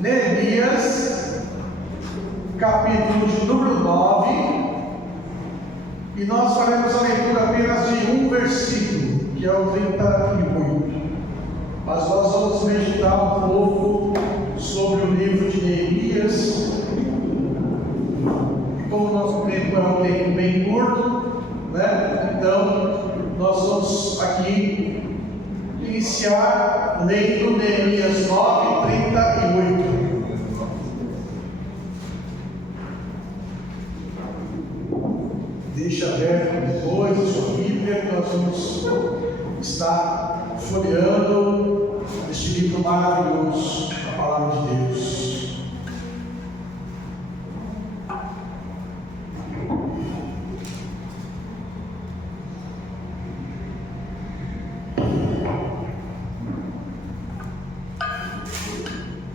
Neemias, capítulo de número 9, e nós faremos a leitura apenas de um versículo, que é o 38. Mas nós vamos meditar um pouco sobre o livro de Neemias. E como o nosso tempo é um tempo bem curto, né? Então nós vamos aqui iniciar lendo Neemias 9, 38. Deixa aberto depois a sua Bíblia, que nós vamos estar folheando este livro maravilhoso, a Palavra de Deus.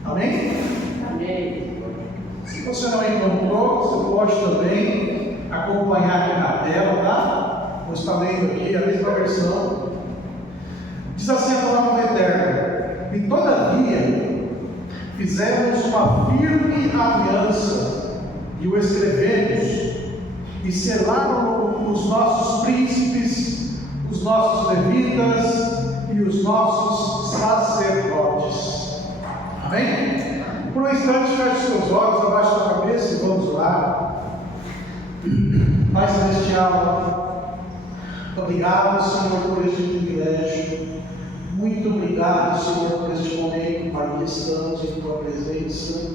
Amém? Amém. Se você não encontrou, você pode também acompanhar aqui na tela, tá? Vou estar lendo aqui a mesma versão. Diz assim a palavra do Eterno: e todavia fizemos uma firme aliança e o escrevemos, e selaram os nossos príncipes, os nossos levitas e os nossos sacerdotes. Amém? Por um instante, feche seus olhos, abaixe a cabeça e vamos lá. Pai Celestial, obrigado, Senhor, por este privilégio. Muito obrigado, Senhor, por este momento, Pai, que estamos em Tua presença.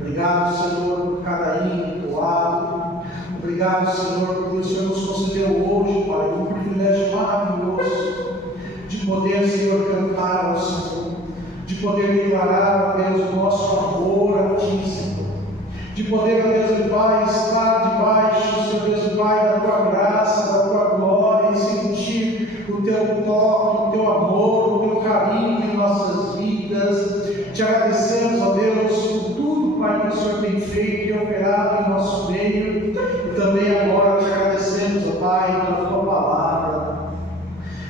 Obrigado, Senhor, por cada hino entoado. Obrigado, Senhor, porque o Senhor nos concedeu hoje, Pai, um privilégio maravilhoso de poder, Senhor, cantar ao Senhor, de poder declarar a Deus o nosso amor altíssimo, de poder, ó Deus e Pai, estar debaixo, Senhor Deus e Pai, da Tua graça, da Tua glória, e sentir o Teu toque, o Teu amor, o Teu carinho em nossas vidas. Te agradecemos, ó Deus, por tudo, Pai, que o Senhor tem feito e operado em nosso meio, e também agora te agradecemos, ó Pai, pela Tua palavra.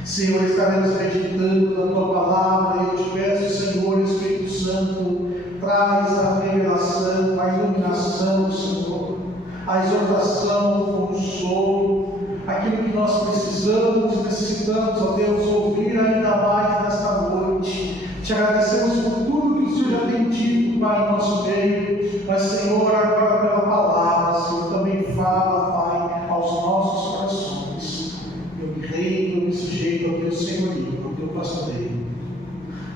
Senhor, estaremos meditando na Tua palavra, e eu te peço, Senhor, Espírito Santo, traz a revelação, a iluminação, Senhor, a exortação, o consolo, aquilo que nós precisamos e necessitamos, ó Deus, ouvir ainda mais nesta noite. Te agradecemos por tudo que o Senhor já tem dito, Pai, no nosso meio, mas, Senhor, agora pela palavra, Senhor, também fala, Pai, aos nossos corações. Eu me rendo, eu me sujeito ao Teu senhorio, ao Teu pastoreio.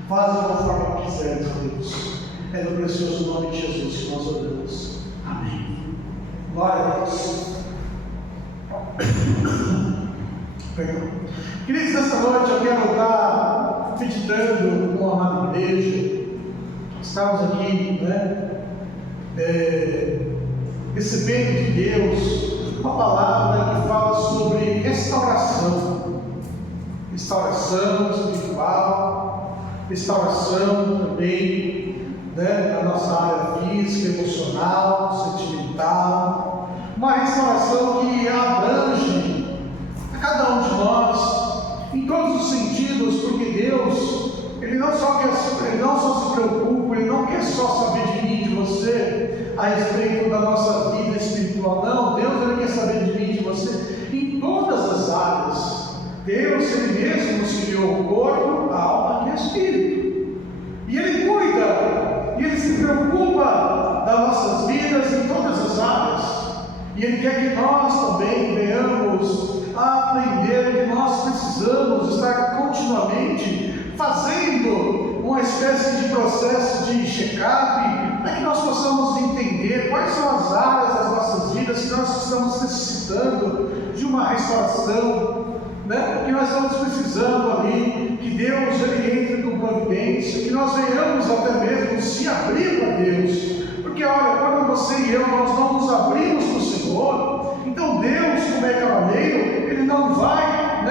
Faz conforme quiseres, Deus. É no precioso nome de Jesus que nós oramos. Amém. Glória a Deus. Perdão. Queridos, nesta noite eu quero estar meditando com a amada igreja. Estamos aqui, recebendo de Deus uma palavra que fala sobre restauração. Restauração espiritual, restauração também, na nossa área física, emocional, sentimental, uma restauração que abrange a cada um de nós, em todos os sentidos, porque Deus, Ele não só se preocupa, Ele não quer só saber de mim, de você, a respeito da nossa vida espiritual, não, Deus, Ele quer saber de mim, de você, em todas as áreas. Deus, Ele mesmo nos criou o corpo, a alma e o espírito, e Ele cuida, e Ele se preocupa das nossas vidas em todas as áreas, e Ele quer que nós também venhamos a aprender que nós precisamos estar continuamente fazendo uma espécie de processo de check-up, para que nós possamos entender quais são as áreas das nossas vidas que nós estamos necessitando de uma restauração, que nós estamos precisando ali, que Deus Ele entre com providência, que nós venhamos até mesmo se abrir para Deus, porque olha, quando você e eu, nós não nos abrimos para o Senhor, então Deus, como é cavaleiro, Ele não vai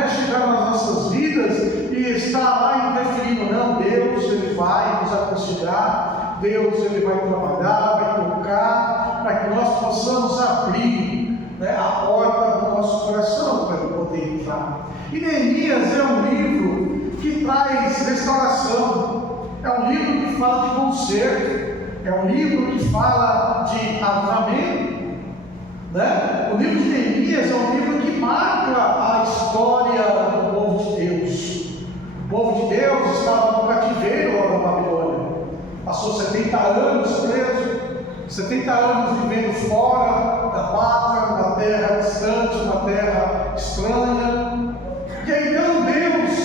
chegar nas nossas vidas e estar lá interferindo, não. Deus, Ele vai nos aconselhar, Deus, Ele vai trabalhar, vai tocar, para que nós possamos abrir a porta do nosso coração para Ele poder entrar. E Neemias é um livro que traz restauração, é um livro que fala de conserto, É um livro que fala de avivamento, né? O livro de Neemias é um livro que marca a história do povo de Deus. O povo de Deus estava no cativeiro lá na Babilônia. Passou 70 anos preso, 70 anos vivendo fora da pátria, numa terra distante, numa terra estranha. E aí então Deus,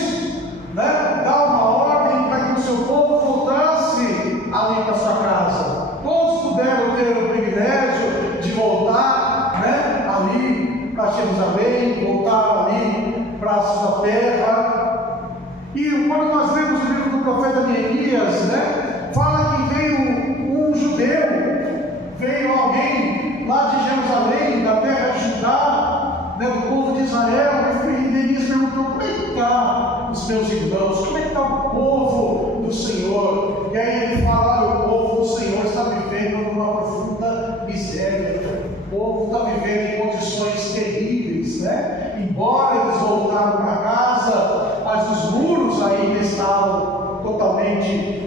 né, dá uma ordem para que o seu povo voltasse ali para sua casa. Todos puderam ter o privilégio de voltar, né, ali para Jerusalém, voltar ali para a sua terra. E quando nós lemos o livro do profeta Neemias, né, fala que veio um judeu, veio alguém lá de Jerusalém, da terra de Judá, né, do povo de Israel, e Neemias perguntou: como é que está os meus irmãos? Como é que está o povo do Senhor? E aí ele fala: o povo do Senhor está vivendo numa profunda miséria. O povo está vivendo em condições terríveis, né? Embora eles voltaram para casa, mas os muros ainda estavam totalmente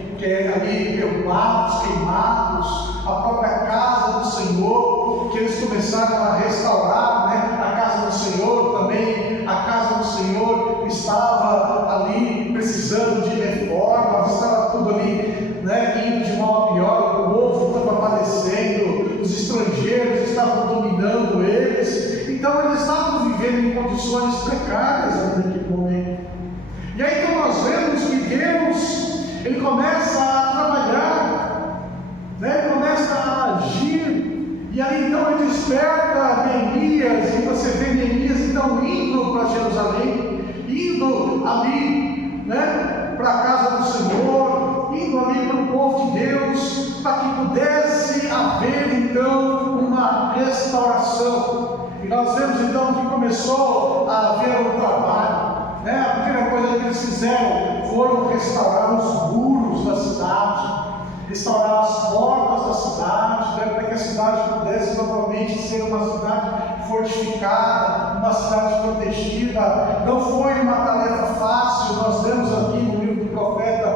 ali derrubados, queimados. A própria casa do Senhor, que eles começaram a restaurar, né? A casa do Senhor também, a casa do Senhor estava ali precisando de reformas, estava tudo ali, né, indo de mal a pior. O povo estava padecendo, os estrangeiros estavam dominando eles, então eles estavam vivendo em condições precárias ali naquele momento. E aí então nós vemos que Deus, Ele começa a trabalhar, né? Ele começa a agir, e aí então Ele desperta Neemias, e você vê Neemias então indo para Jerusalém, indo ali, né, para a casa do Senhor, indo ali para o povo de Deus, para que pudesse haver então uma restauração. E nós vemos então que começou a haver um trabalho, né? A primeira coisa que eles fizeram foram restaurar os muros da cidade, restaurar as portas da cidade, né, para que a cidade pudesse novamente ser uma cidade fortificada, uma cidade protegida. Não foi uma tarefa fácil. Nós vemos aqui no livro do profeta,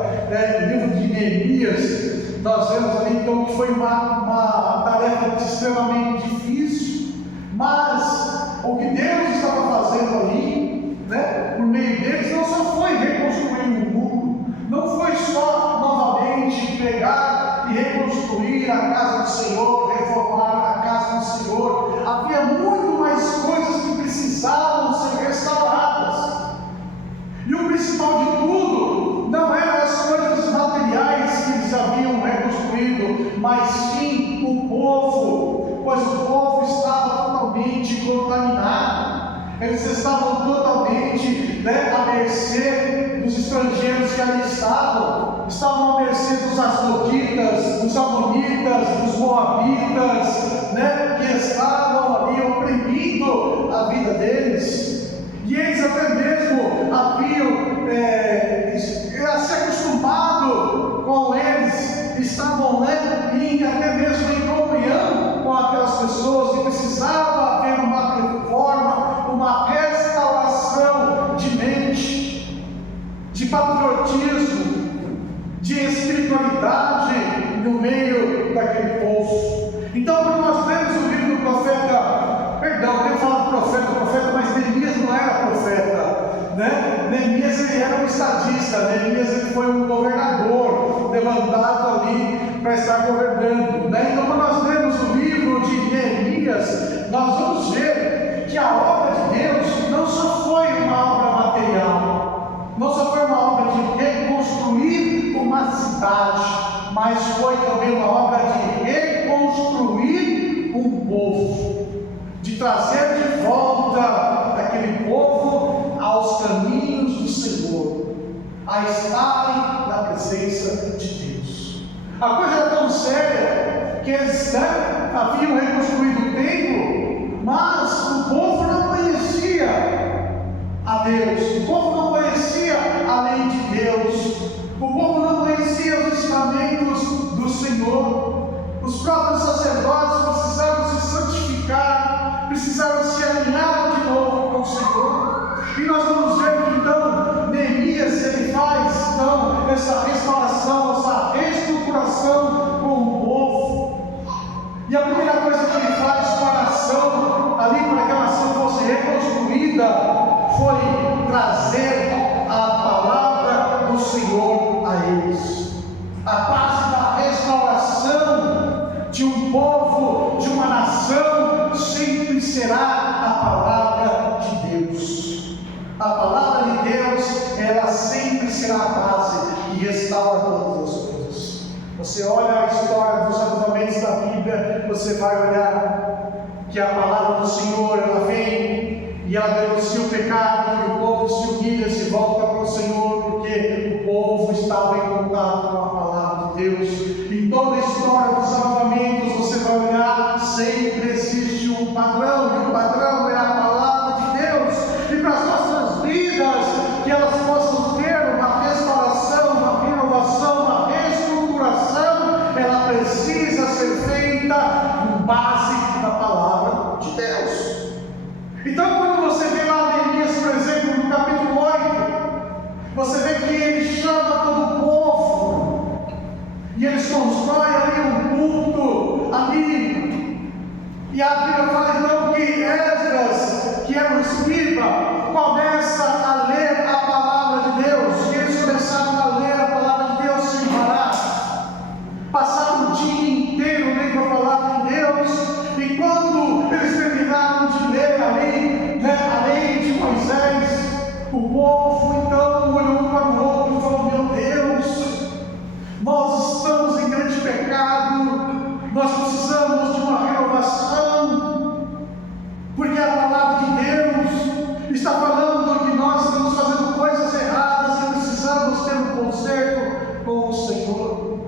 no livro de Neemias, nós vemos ali então que foi uma tarefa extremamente difícil, mas o que Deus estava fazendo ali, né, por meio deles, não só foi reconstruir um muro, não foi só novamente pegar e reconstruir a casa do Senhor, reformar a casa do Senhor. Havia muito mais coisas que precisavam ser restauradas. E o principal de tudo não eram as coisas materiais que eles haviam reconstruído, mas sim o povo, pois o povo estava totalmente contaminado. Eles estavam totalmente, né, à mercê dos estrangeiros que ali estavam à mercê dos asdoquitas, dos amonitas, dos moabitas, né, que estavam ali oprimindo a vida deles. E eles até mesmo haviam se acostumado com eles, estavam, né, até mesmo em comunhão com aquelas pessoas, e precisava haver uma reforma, uma restauração de mente, de patriotismo, de espiritualidade no meio daquele povo. Então, quando nós lemos o livro do profeta, perdão, eu tenho falado profeta, mas Neemias não era profeta, né? Neemias ele era um estadista, Neemias ele foi um governador levantado ali para estar governando, né? Então, quando nós lemos o livro de Neemias, nós vamos ver que a obra de Deus não só foi uma obra material, não só foi uma obra de reconstruir uma cidade, mas foi também uma obra de reconstruir um povo, de trazer de volta aquele povo aos caminhos do Senhor, a estarem na presença de Deus. A coisa era tão séria que eles, né, haviam reconstruído o templo, mas o povo não conhecia a Deus, o povo não conhecia a lei de Deus, o povo não conhecia os ensinamentos do Senhor. Os próprios sacerdotes precisaram se santificar, precisaram se alinhar de novo com o Senhor. E nós vamos ver que então Neemias ele faz então essa restauração, essa reestruturação com o povo. será a palavra de Deus. A palavra de Deus, ela sempre será a base que restaura todas as coisas. Você olha a história dos avivamentos da Bíblia, você vai olhar que a palavra do Senhor, ela vem e ela denuncia o pecado, e o povo se humilha, se volta para o Senhor, porque o povo estava em contato com a palavra de Deus. Em toda a história dos avivamentos, você vai olhar, sempre existe um padrão, e o padrão é a palavra de Deus. E para as nossas vidas, que elas possam ter uma restauração, uma renovação, uma reestruturação, ela precisa ser feita com base na palavra de Deus. Então, quando você vê lá Neemias, por exemplo, no capítulo 8, você vê que ele chama todo o povo, e eles constroem ali um culto ali, e a Bíblia fala então que Esdras, que era um escriba, começa a ler a palavra de Deus, e eles começaram a ler a palavra de Deus sem parar, passaram o dia inteiro lendo a palavra de Deus, e quando eles terminaram de ler ali, a lei de Moisés, o povo então olhou um para o outro e falou: meu Deus, nós estamos em grande pecado, nós precisamos de uma renovação, porque a palavra de Deus está falando que nós estamos fazendo coisas erradas e precisamos ter um conserto com o Senhor.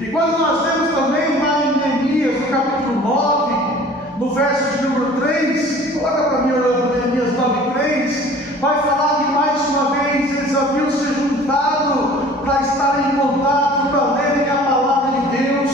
E quando nós vemos também lá em Neemias, no capítulo 9, no verso de número 3, coloca para mim orando, Neemias 9:3, vai falar que mais uma vez eles haviam se juntado para estarem em contato, para lerem a palavra de Deus.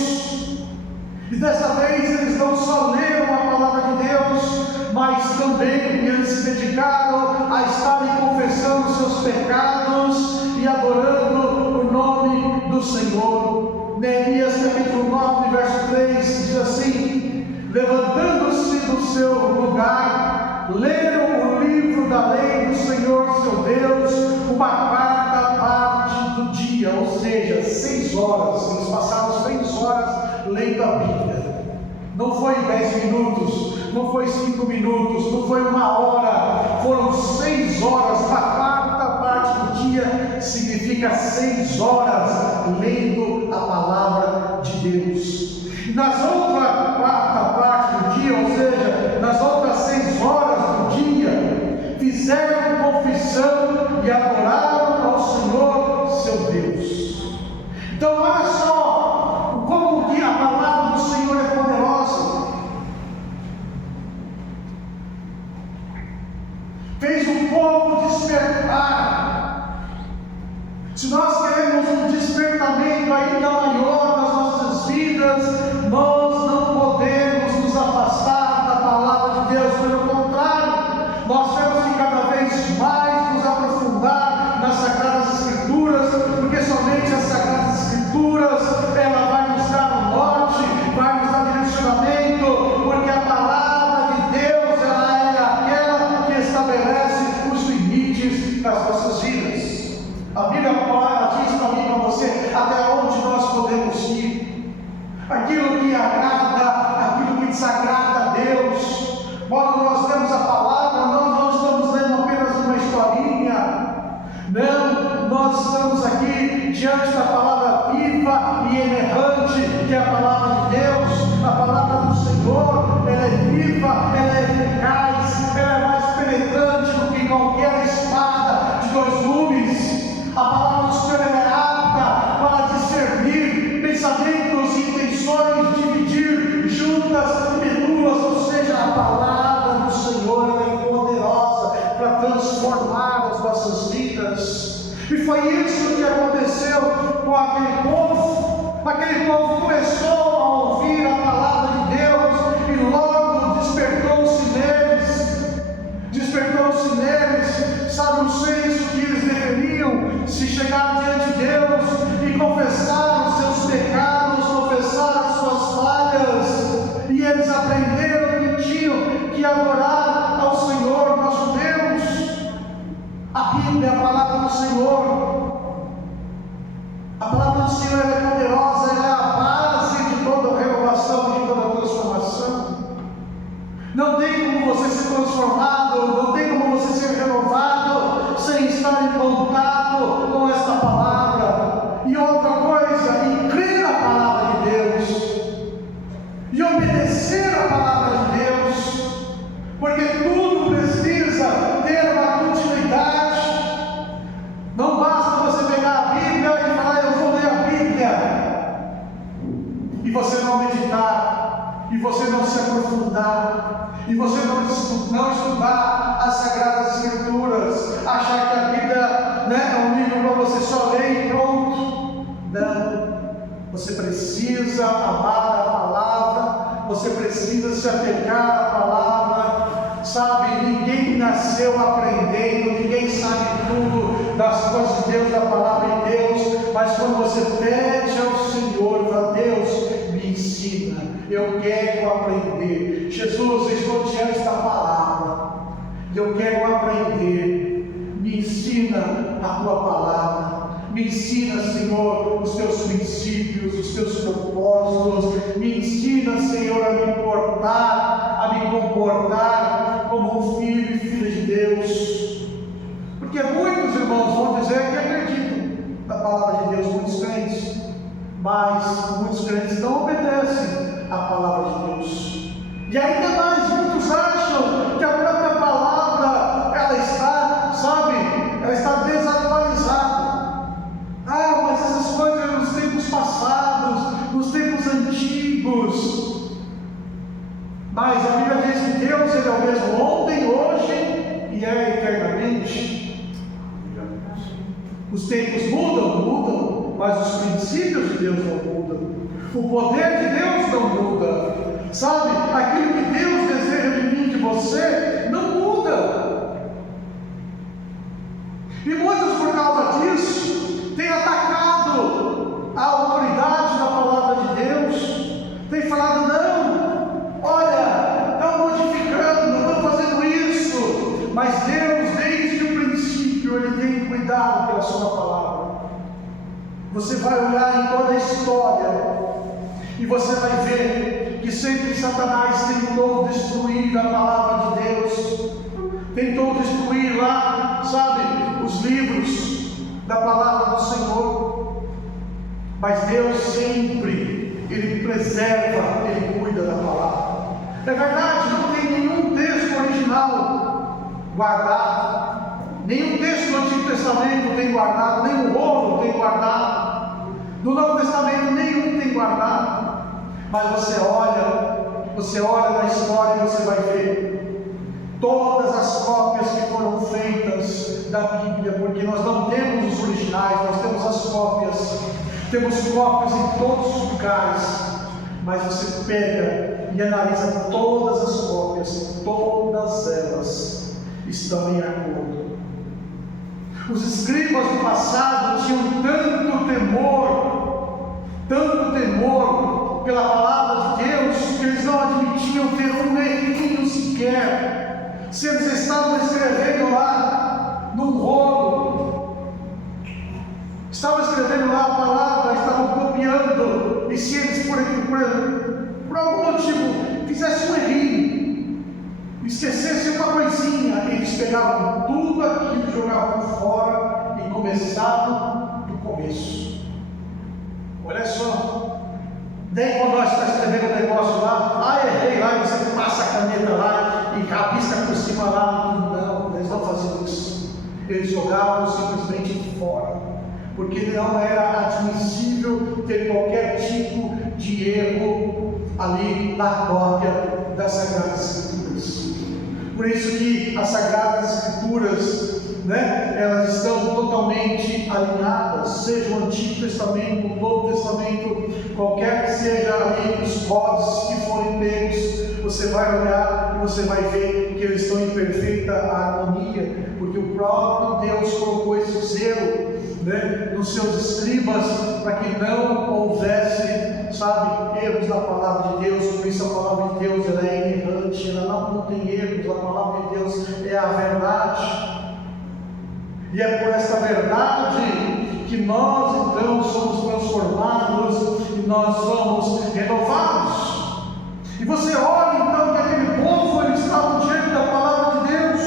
E dessa vez eles não só leram a palavra de Deus, mas também eles se dedicaram a estarem confessando seus pecados e adorando o nome do Senhor. Neemias capítulo 9, verso 3 diz assim: levantando-se do seu lugar, leram o livro da lei do Senhor seu Deus, uma quarta parte do dia, ou seja, 6 horas. Eles passaram 6 horas lendo a Bíblia. Não foi 10 minutos, não foi 5 minutos, não foi 1 hora, foram 6 horas. Uma quarta parte do dia significa 6 horas lendo a palavra de Deus. E nas outras quarta parte do dia, ou seja, nas outras 6 horas do dia, fizeram confissão e adoraram ao Senhor seu Deus. Então olha só como que a palavra do Senhor é poderosa. Fez o povo despertar. Se nós queremos um despertamento ainda maior nas nossas vidas, nós não podemos nos afastar da palavra de Deus. Pelo contrário, nós temos que cada vez mais nos aprofundar nas Sagradas Escrituras, porque somente as Sagradas Escrituras ela vai nos dar um norte, vai nos dar direcionamento, porque a palavra de Deus ela é aquela que estabelece os limites das nossas vidas. A Bíblia diz para mim e para você até onde nós podemos ir, aquilo que agrada, aquilo que desagrada a Deus. Quando nós lemos a palavra, nós não estamos lendo apenas uma historinha, não, nós estamos aqui diante da palavra viva e inerrante, que é a palavra de Deus. A palavra do Senhor, ela é viva, ela é eficaz, ela é mais penetrante do que qualquer espada de 2 gumes. A palavra do Senhor é apta para discernir pensamentos e intenções, dividir juntas e medulas, ou seja, a palavra do Senhor é poderosa para transformar as nossas vidas. E foi isso que aconteceu com aquele povo. Aquele povo começou a ouvir a palavra de Deus e logo despertou-se nele e você não meditar, e você não se aprofundar, e você não estudar as Sagradas Escrituras, achar que a Bíblia, né, é um livro para você só ler e pronto. Não. Você precisa amar a palavra, você precisa se apegar à palavra. Sabe, ninguém nasceu aprendendo, ninguém sabe tudo das coisas de Deus, da palavra de Deus, mas quando você pede ao Senhor, fala: Deus, me ensina, eu quero aprender. Jesus, eu estou diante da palavra, eu quero aprender, me ensina a tua palavra. Me ensina, Senhor, os teus princípios, os teus propósitos. Me ensina, Senhor, a me portar, a me comportar como um filho e filha de Deus. Porque muitos irmãos vão dizer que acreditam na palavra de Deus, muitos crentes, mas muitos crentes não obedecem à palavra de Deus. E ainda mais, muitos acham que a própria palavra, ela está, sabe, ela está desatualizada. Ah, mas essas coisas eram nos tempos passados, nos tempos antigos. Mas a Bíblia diz que Deus, Ele é o mesmo ontem, hoje e é eternamente. Os tempos mudam, mas os princípios de Deus não mudam. O poder de Deus não muda. Sabe, aquilo que Deus deseja de mim, de você, não muda. E muitos, por causa disso, têm atacado a autoridade da palavra de Deus, têm falado: não, olha, estão modificando, estão fazendo isso, mas Deus, desde o princípio, Ele tem cuidado pela sua palavra. Você vai olhar em toda a história e você vai ver que sempre Satanás tentou destruir a palavra de Deus, tentou destruir lá, sabe, os livros da palavra do Senhor, mas Deus sempre, Ele preserva, Ele cuida da palavra. É verdade, não tem nenhum texto original guardado, nenhum texto do Antigo Testamento tem guardado, nem o rolo tem guardado, do Novo Testamento nenhum tem guardado, mas você olha na história e você vai ver todas as cópias que foram feitas da Bíblia, porque nós não temos os originais, nós temos as cópias, temos cópias em todos os lugares, mas você pega e analisa todas as cópias, todas elas estão em acordo. Os escribas do passado tinham tanto temor pela palavra de Deus, que eles não admitiam ter um errinho sequer. Se eles estavam escrevendo lá num rolo, estavam escrevendo lá a palavra, estavam copiando, e se eles por algum motivo fizessem um errinho, esquecessem uma coisinha, eles pegavam tudo aquilo, jogavam fora e começavam do começo. Olha só. Daí quando nós estamos escrevendo um negócio lá, errei lá, e você passa a caneta lá e rabisca por cima lá. Não, eles não faziam isso. Eles jogavam simplesmente fora, porque não era admissível ter qualquer tipo de erro ali na cópia das Sagradas Escrituras. Por isso que as Sagradas Escrituras, né, elas estão totalmente alinhadas, seja o Antigo Testamento, o Novo Testamento, qualquer que seja ali os códices que forem pegos, você vai olhar e você vai ver que eles estão em perfeita harmonia, porque o próprio Deus colocou esse zelo, né, nos seus escribas, para que não houvesse, sabe, erros na palavra de Deus. Por isso a palavra de Deus, ela é inerrante, ela não tem erros, a palavra de Deus é a verdade. E é por esta verdade que nós então somos transformados e nós somos renovados. E você olha então que aquele povo, eles estavam diante da palavra de Deus.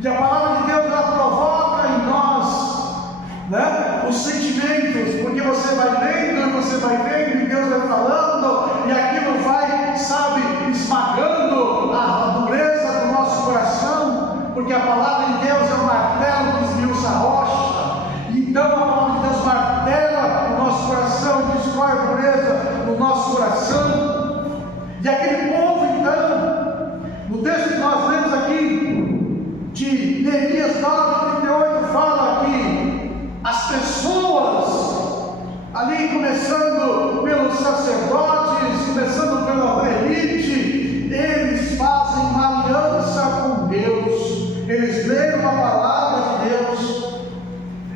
E a palavra de Deus, ela provoca em nós, né, os sentimentos, porque você vai lendo e você vai vendo e Deus vai falando e aquilo vai, sabe, esmagando a dureza do nosso coração. Porque a palavra de Deus é um martelo que esmiuça a rocha. Então a palavra de Deus martela o nosso coração. começando pelos sacerdotes, começando pela elite, eles fazem uma aliança com Deus. Eles leram a palavra de Deus,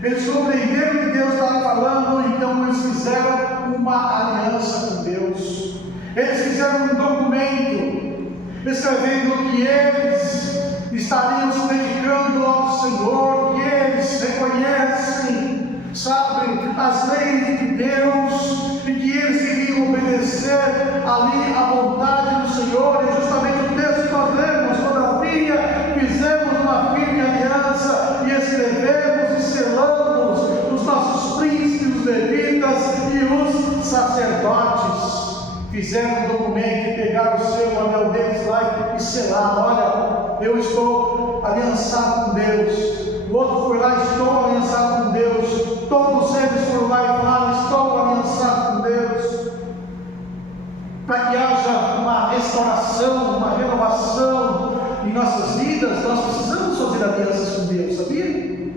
eles compreenderam que Deus estava falando, então eles fizeram uma aliança com Deus. Eles fizeram um documento, escrevendo que eles estariam se dedicando ao Senhor, que eles reconhecem, sabem, as leis de Deus, e que eles iriam obedecer ali à vontade do Senhor. E justamente o texto que nós lemos: todavia fizemos uma firme aliança e escrevemos e selamos os nossos príncipes, os levitas e os sacerdotes. Fizeram um documento e pegaram o seu anel deles lá e selaram: olha, eu estou aliançado com Deus. O outro foi lá: estou aliançado com Deus. Todos eles foram lá e falaram: estou aliançado com Deus. Para que haja uma restauração, uma renovação em nossas vidas, nós precisamos fazer alianças com Deus, sabia?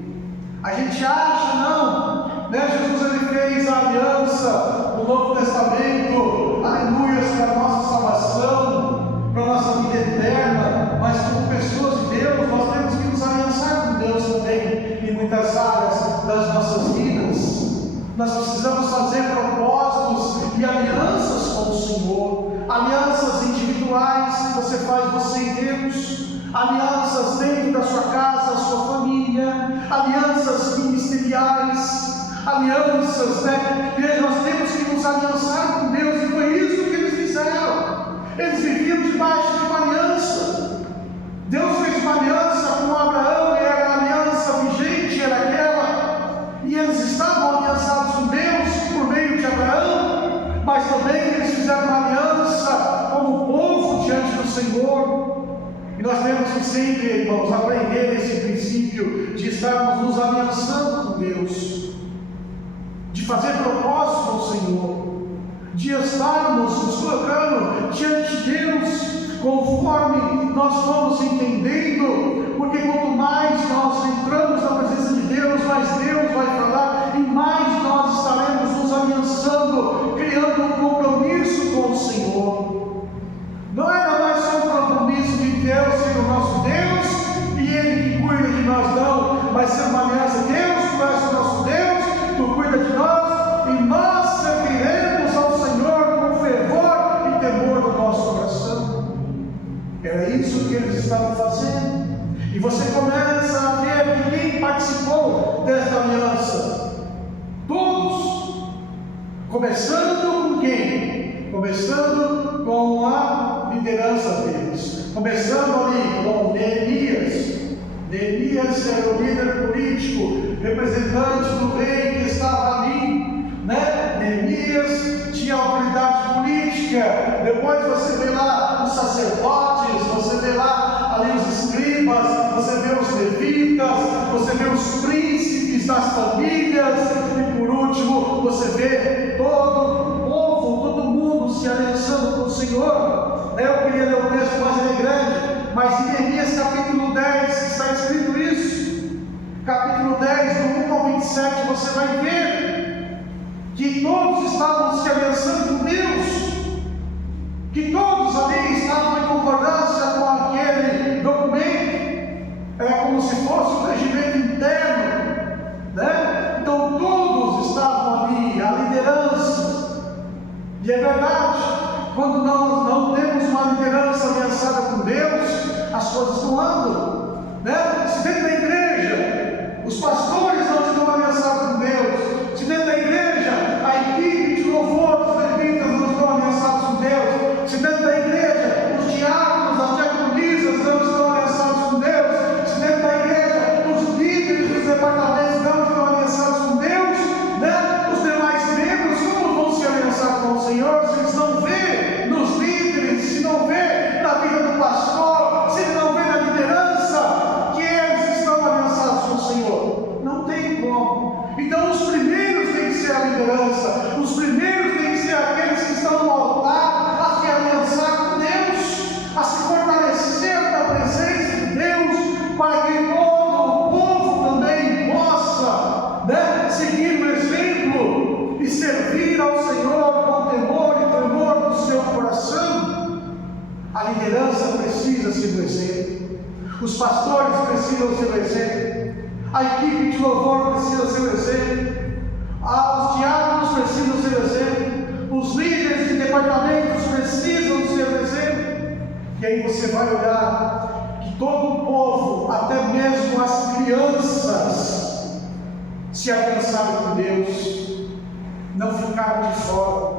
A gente acha, não, né? Jesus, ele fez a aliança no Novo Testamento, aleluia, para a nossa salvação, para a nossa vida eterna, mas como pessoas de Deus, nós temos que nos aliançar com Deus também, em muitas áreas das nossas vidas. Nós precisamos fazer propósitos e alianças com o Senhor, alianças individuais que você faz, você e Deus, alianças dentro da sua casa, da sua família, alianças ministeriais, alianças, né? Igreja, nós temos que nos aliançar com Deus, e foi isso que eles fizeram. Eles viviam debaixo de uma aliança. Deus fez uma aliança com Abraão, e era a aliança vigente, era aquela, e eles estavam aliançados com Deus por meio de Abraão, mas também eles fizeram uma aliança como povo diante do Senhor. E nós temos que sempre, irmãos, aprender esse princípio de estarmos nos aliançando com Deus, de fazer propósito com o Senhor, de estarmos nos colocando diante de Deus, conforme nós vamos entendendo, porque quanto mais nós entramos na presença de Deus, mais Deus vai falar, e mais nós estaremos nos aliançando, criando um compromisso com o Senhor. Não é nada mais só um compromisso de Deus ser o nosso Deus e Ele que cuida de nós, não, mas ser uma aliança. Deus, tu és o nosso Deus, tu cuida de nós, e nós serviremos ao Senhor com fervor e temor no nosso coração. Era isso que eles estavam fazendo. E você começa a ver que quem participou desta aliança, todos, começando com quem? Começando com a liderança deles, começando ali com Neemias. Neemias era o líder político, representante do rei que estava ali, né? Neemias tinha autoridade política. Depois você vê lá os sacerdotes, você vê lá ali os escribas, você vê os levitas, você vê os príncipes das famílias, e por último você vê todo o povo, todo mundo se aliançando com o Senhor. Eu queria ler o texto, mas ele é grande, mas em Neemias capítulo 10 está escrito isso. Capítulo 10, do 1 ao 27, você vai ver que todos estavam se aliançando com Deus, que todos ali estavam em concordância com aquele documento. Era como se fosse um regimento interno, né? Então todos estavam ali, a liderança. E é verdade, quando nós não temos uma liderança aliançada com Deus, as coisas não andam, né? Se dentro da igreja os pastores não estão aliançados com Deus, se dentro da igreja a equipe de louvor, os levitas não estão aliançados com Deus, se dentro da igreja os diáconos, as diaconisas não estão aliançados com Deus, se dentro da igreja os líderes dos departamentos não estão aliançados com Deus, né? Os demais membros como vão se aliançar com o Senhor se eles não vê nos líderes, se não vê na vida do pastor, se ele não vê na liderança? precisa ser o exemplo. Os pastores precisam ser o exemplo. A equipe de louvor precisa ser o exemplo. Os diáconos precisam ser o exemplo. Os líderes de departamentos precisam ser o exemplo. E aí você vai olhar que todo o povo, até mesmo as crianças, se alcançaram com Deus, não ficaram de fora.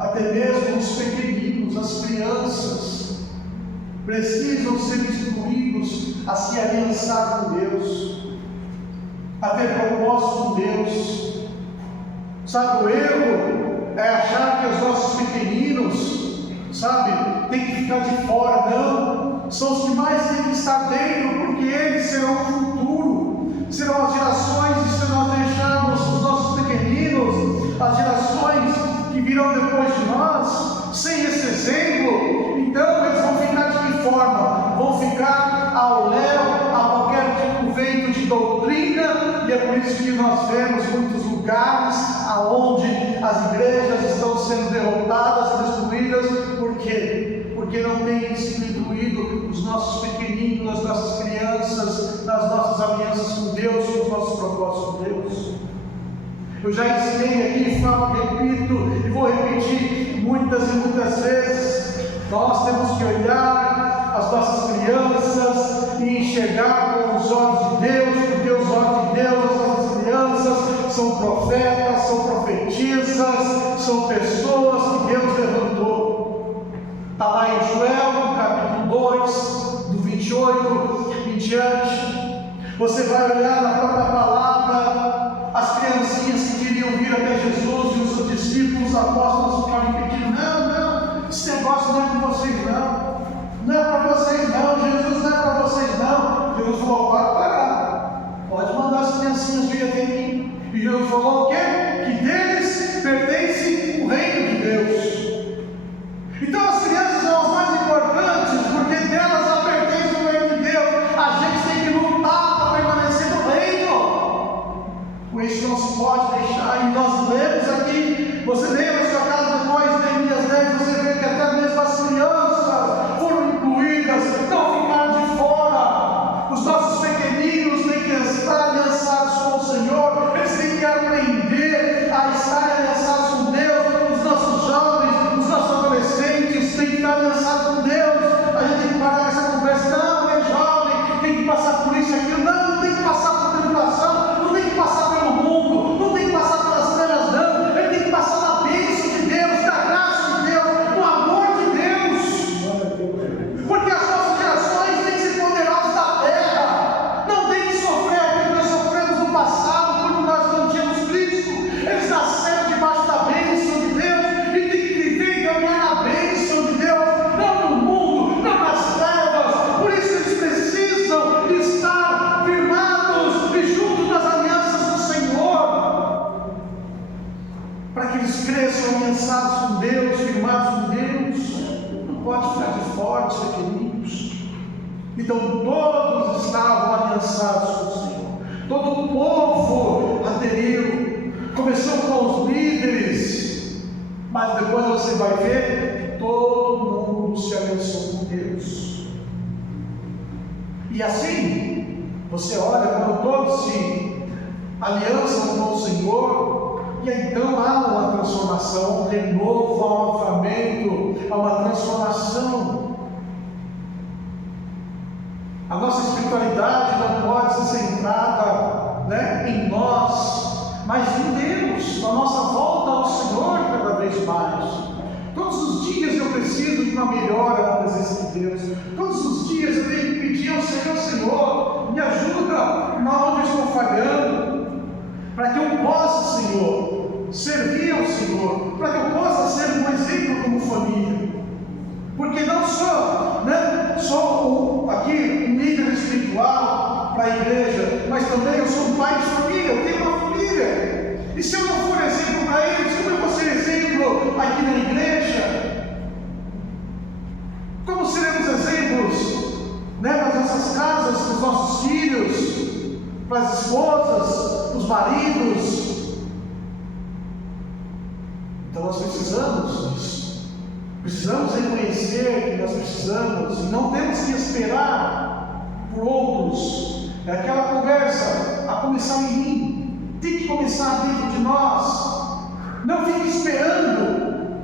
Até mesmo os pequeninos, as crianças, precisam ser instruídos a se aliançar com Deus, a ter propósito com Deus. Sabe, o erro é achar que os nossos pequeninos, sabe, tem que ficar de fora. Não, são os que mais têm que estar dentro, porque eles serão o futuro, serão as gerações, e se nós deixarmos os nossos pequeninos, as gerações que virão depois de nós, sem esse exemplo, então eles vão ficar de que forma? Vão ficar ao léu, a qualquer tipo de vento de doutrina, e é por isso que nós vemos muitos lugares aonde as igrejas estão sendo derrotadas, destruídas. Por quê? Porque não tem instituído os nossos pequeninos, as nossas crianças, nas nossas alianças com Deus, com os nossos propósitos com Deus. Eu já ensinei aqui, falo, repito e vou repetir muitas e muitas vezes. Nós temos que olhar as nossas crianças e enxergar com os olhos de Deus, porque os olhos de Deus, as nossas crianças são profetas, são profetisas, são pessoas que Deus levantou. Está lá em Joel, no capítulo 2, do 28 em diante. Você vai olhar na própria palavra, as criancinhas que queriam vir até Jesus, e os seus discípulos, os apóstolos ficaram impedindo: não, esse negócio não é com vocês não é para vocês não, Jesus não é para vocês não. Jesus falou: pode parar, pode mandar as criancinhas vir até mim. E Jesus falou o quê? Que deles pertence o reino de Deus. Então as crianças são as mais importantes, porque delas já pertence o reino de Deus. A gente tem que lutar para permanecer no reino. Por isso não se pode deixar. E nós lemos aqui, você lê na sua casa depois, Neemias 10, você vê que até mesmo as crianças foram incluídas, não ficaram de fora. Os nossos pequeninos têm que estar aliançados com o Senhor, eles têm que aprender a estar aliançados com Deus. Os nossos jovens, os nossos adolescentes têm que estar aliançados com Deus. A gente tem que parar com essa conversa: não, é jovem, tem que passar por isso e aquilo. Não tem que passar por tribulação, não tem que passar pelo mundo, não tem que passar pelas trevas, não. Ele tem que passar na bênção de Deus, da graça de Deus, no amor de Deus. Porque as nossas gerações têm que ser poderosas da terra, não tem que sofrer aquilo que nós sofremos no passado, quando nós não tínhamos Cristo. Eles nasceram debaixo da bênção de Deus e têm que viver e caminhar na bênção de Deus, não no mundo, não nas trevas. Por isso eles precisam estar firmados e juntos nas alianças do Senhor, para que eles cresçam aliançados com Deus, firmados com Deus. Não pode ficar de fora, os pequeninos. Então todos estavam aliançados com o Senhor, todo o povo aderiu. Começou com os líderes, mas depois você vai ver que todo mundo se aliançou com Deus. E assim, você olha quando todos se aliançam com o Senhor, e então há uma transformação, um renovo, há um avivamento, há uma transformação. A nossa espiritualidade não pode ser centrada, em nós, mas em Deus, na nossa volta ao Senhor cada vez mais. Todos os dias eu preciso de uma melhora na presença de Deus. Todos os dias eu tenho que pedir ao Senhor: Senhor, me ajuda na onde eu estou falhando, para que eu possa, Senhor, servir ao Senhor, para que eu possa ser um exemplo como família. Porque não sou aqui um líder espiritual para a igreja, mas também eu sou um pai de família, eu tenho uma família. E se eu não for exemplo para eles, como eu vou ser exemplo aqui na igreja? Como seremos exemplos nas nossas casas, para os nossos filhos, para as esposas, os maridos? Então nós precisamos disso. Precisamos reconhecer que nós precisamos, e não temos que esperar por outros. É aquela conversa, a começar em mim, tem que começar dentro de nós. Não fique esperando,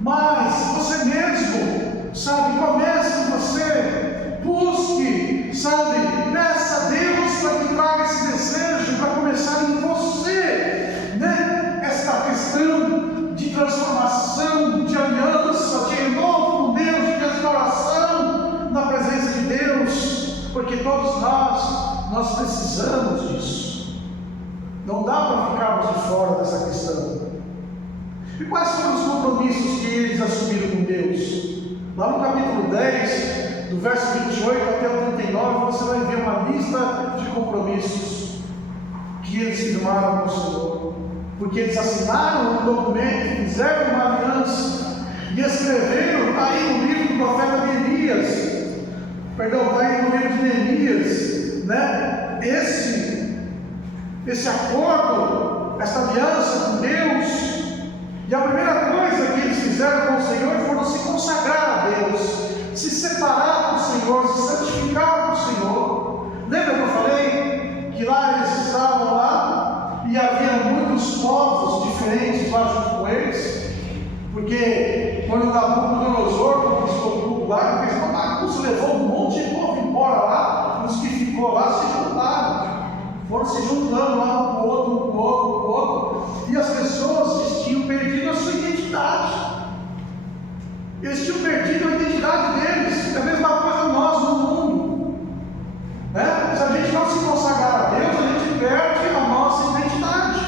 mas você mesmo, sabe, comece com você, busque, sabe, peça a Deus para que traga esse desejo, para começar em você, né? Esta questão de transformação, de aliança, de renovo com Deus, de restauração na presença de Deus, porque todos nós precisamos disso. Não dá para ficarmos de fora dessa questão. E quais foram os compromissos que eles assumiram com Deus? Lá no capítulo 10, do verso 28 até o 39, você vai ver uma lista de compromissos que eles firmaram com o Senhor. Porque eles assinaram um documento, fizeram uma aliança e escreveram, está aí no livro do profeta Neemias, está aí no livro de Neemias, né? Esse acordo, essa aliança com Deus. E a primeira coisa que eles fizeram com o Senhor foram se consagrar a Deus, se separar do Senhor, se santificar do Senhor. Lembra que eu falei que lá eles estavam lá e havia muitos povos diferentes lá junto com eles? Porque quando Nabucodonosor conquistou tudo lá, ele fez uma bagunça, levou um monte de povo embora lá, os que ficou lá se juntaram. Foram se juntando lá um com o outro, um com o outro, um com o outro. E as pessoas tinham perdido a sua identidade. Eles tinham perdido a identidade deles. É a mesma coisa nós no mundo. Né? Se a gente não se consagrar a Deus, a gente perde a nossa identidade.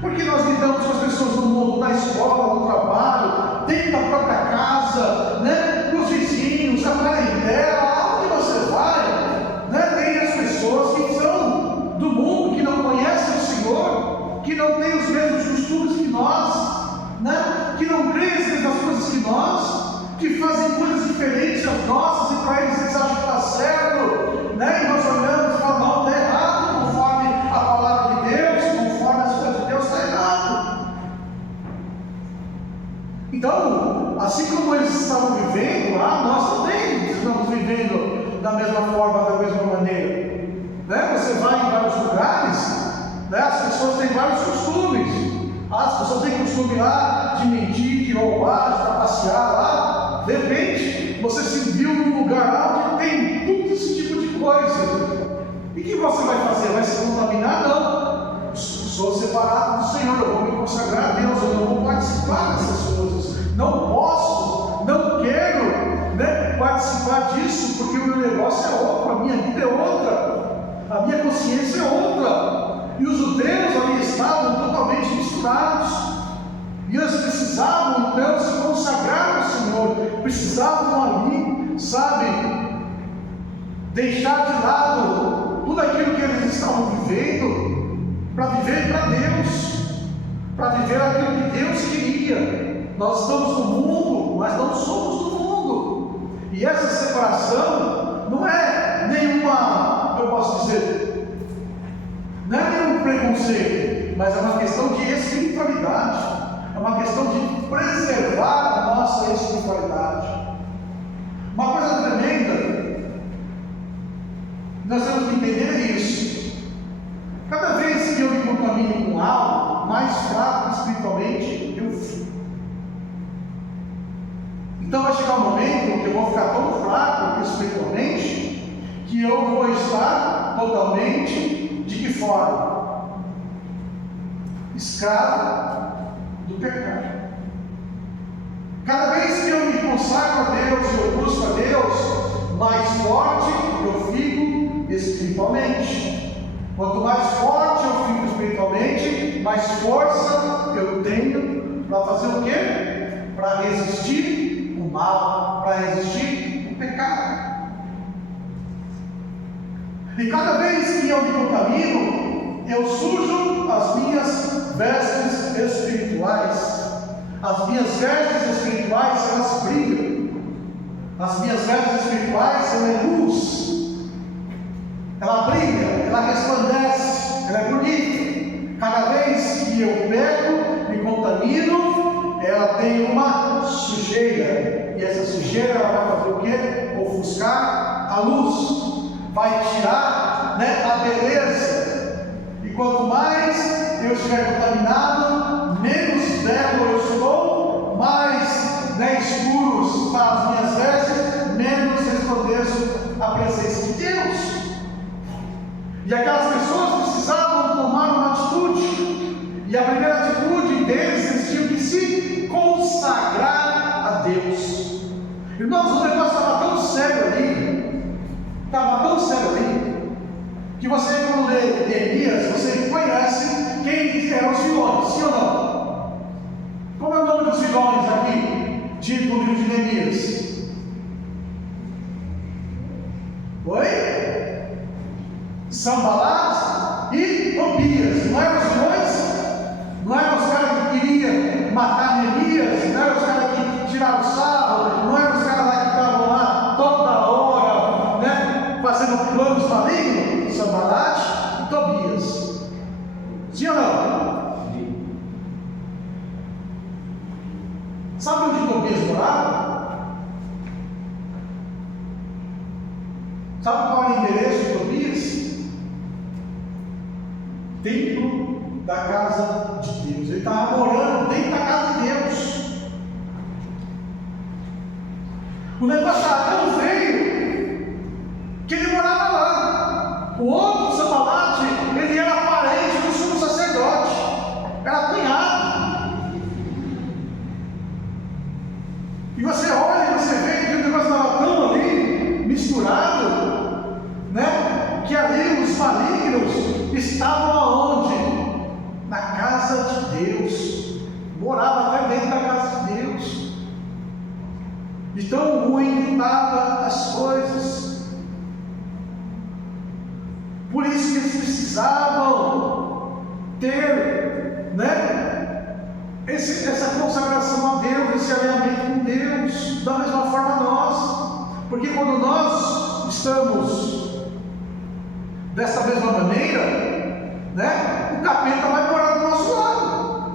Porque nós lidamos com as pessoas no mundo, na escola, no trabalho, dentro da própria casa, né? Com os vizinhos, a parentela, aonde você vai, né? Tem as pessoas que são do mundo, que não conhecem o Senhor, que não têm os mesmos costumes que nós, né? Que não creem as mesmas coisas que nós, que fazem coisas diferentes das nossas, e para eles acham que está certo, né? E nós olhamos e falamos, não, está errado, conforme a palavra de Deus, conforme as coisas de Deus, está errado. Então, assim como eles estavam vivendo lá, nós também estamos vivendo da mesma forma, da mesma maneira. Né? Você vai em vários lugares, né? As pessoas têm vários costumes. As pessoas têm costume lá de mentir, de roubar, de trapacear lá. De repente, você se viu num lugar lá onde tem todo esse tipo de coisa. E o que você vai fazer? Vai se contaminar? Não. Eu sou separado do Senhor, eu vou me consagrar a Deus, eu não vou participar dessas coisas. Não posso, não quero, né, participar disso, porque o meu negócio é outro, a minha vida é outra, a minha consciência é outra. E os judeus ali estavam totalmente misturados. E eles precisavam então se consagrar ao Senhor, precisavam ali, sabe, deixar de lado tudo aquilo que eles estavam vivendo, para viver para Deus, para viver aquilo que Deus queria. Nós estamos no mundo, mas não somos do mundo. E essa separação não é nenhuma, eu posso dizer, não é nenhum preconceito, mas é uma questão de espiritualidade. É uma questão de preservar a nossa espiritualidade. Uma coisa tremenda, nós temos que entender isso. Cada vez que eu me contamino com algo mais fraco espiritualmente, eu fico. Então vai chegar um momento que eu vou ficar tão fraco espiritualmente que eu vou estar totalmente de que forma? Escravo do pecado. Cada vez que eu me consagro a Deus e eu busco a Deus, mais forte eu fico espiritualmente. Quanto mais forte eu fico espiritualmente, mais força eu tenho para fazer o quê? Para resistir o mal, para resistir o pecado. E cada vez que eu me contamino, eu sujo as minhas vestes espirituais. As minhas vestes espirituais, elas brilham. As minhas vestes espirituais, ela é luz. Ela brilha, ela resplandece, ela é bonita. Cada vez que eu pego, me contamino, ela tem uma sujeira sujeira, e essa sujeira ela vai fazer o quê? Ofuscar a luz, vai tirar, né, a beleza, e quanto mais eu estiver contaminado, menos belo eu sou, mais, né, escuros para as minhas vestes, menos resplandeço a presença de Deus. E aquelas pessoas precisavam tomar uma atitude, e a primeira atitude deles, eles tinham que se consagrar a Deus. Irmãos, o negócio estava tão sério ali, que você, quando lê Neemias, você conhece quem eram os vilões, sim ou não? Como é o nome dos vilões aqui, dito no livro de Neemias? Oi? Sanbalat e Tobias. Não eram os vilões? Não eram os caras que queriam matar Neemias? Não eram os caras que tiraram o sarro? Não eram os caras lá que estavam lá toda hora, né, fazendo planos malignos? Sanbalat e Tobias. Sim ou não? Sabe onde Tobias morava? Sabe qual era o endereço de Tobias? Templo da casa de Deus. Ele estava morando dentro da casa de Deus. O negócio estava tão feio que ele morava lá. O outro, Sanbalat, ele era parente do sumo sacerdote, era cunhado. E você olha e você vê que o negócio estava tão ali misturado, né, que ali os malignos estavam aonde? Na casa de Deus. Morava até dentro da casa de Deus. De tão ruim que estavam as coisas. Por isso que eles precisavam ter, né, essa consagração a Deus, esse alinhamento com Deus. Da mesma forma nós. Porque quando nós estamos dessa mesma maneira, né, o capeta vai morar do nosso lado.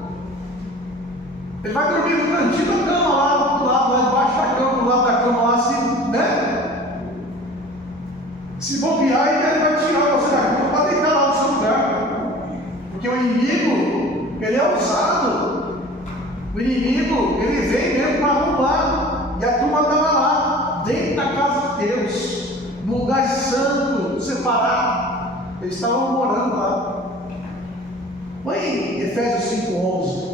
Ele vai dormir no cantinho da cama, lá embaixo da cama, do lado da cama, lá assim, né? Se bobear, ele vai tirar você da cama para deitar lá no seu lugar. Porque o inimigo, ele é ousado. O inimigo, ele vem mesmo para roubar. E a turma estava lá, dentro da casa de Deus, num lugar santo, separado. Eles estavam morando lá. Põe em Efésios 5:11.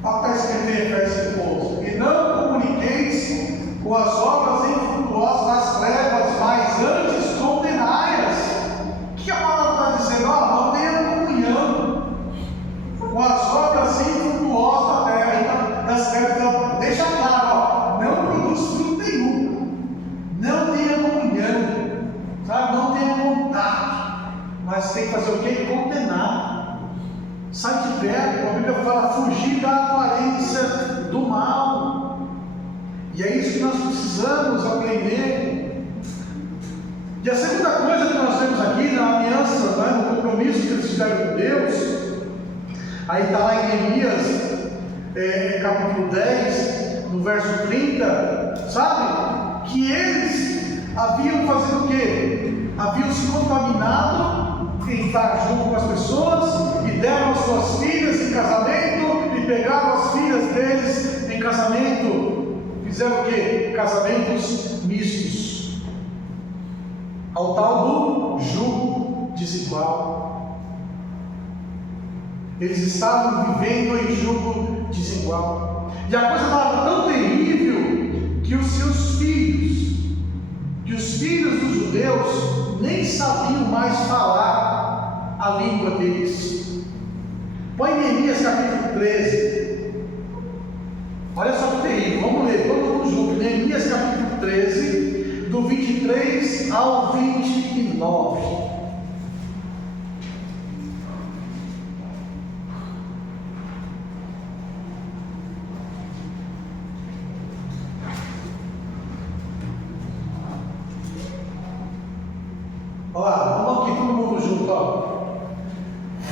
Está escrito em Efésios 5:11. E não comuniqueis com as obras infrutuosas das trevas, mas antes condenai-as. O que a palavra está dizendo? Não tenha comunhão com as obras infrutuosas da terra, das trevas. Então, deixa claro, não produz fruto nenhum. Não tenha comunhão, sabe? Não tenha vontade. Mas tem que fazer o quê? Condenar. Sai de perto. A Bíblia fala fugir da aparência do mal. E é isso que nós precisamos aprender. E a segunda coisa que nós vemos aqui na aliança, né, no compromisso que eles fizeram com Deus, aí está lá em Neemias, capítulo 10, no verso 30, sabe? Que eles haviam fazido o quê? Haviam se contaminado em estar junto com as pessoas e deram as suas filhas em casamento e pegaram as filhas deles em casamento. Fizeram o quê? Casamentos mistos. Ao tal do jugo desigual. Eles estavam vivendo em jugo desigual. E a coisa estava tão terrível que os filhos dos judeus nem sabiam mais falar a língua deles. Põe em Neemias capítulo 13. Olha só que terrível. Vamos ler todo junto. Neemias capítulo 13, do 23 ao 29. Olha lá, vamos aqui todo mundo junto, ó.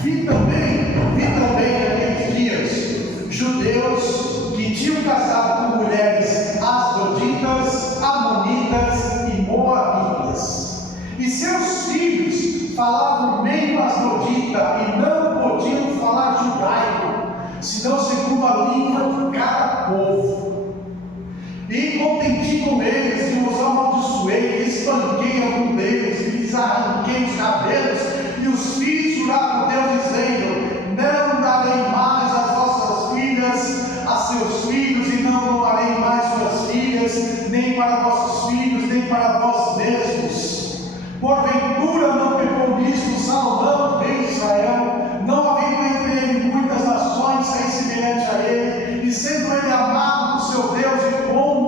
Vi também naqueles dias judeus que tinham casado com mulheres asdoditas, amonitas e moabitas, e seus filhos falavam meio asdodita e não podiam falar judaico, senão segundo a língua de cada povo. E contendi com eles, e os amaldiçoei, espanquei algum deles, e lhes arranquei os cabelos, e os fiz jurar por Deus, dizendo: não darei mais as vossas filhas a seus filhos, e não tomarei mais suas filhas, nem para vossos filhos, nem para vós mesmos. Porventura não pecou nisto Salomão, rei de Israel, não havendo entre ele muitas nações, rei semelhante a ele, e sendo ele amado por seu Deus, e pondo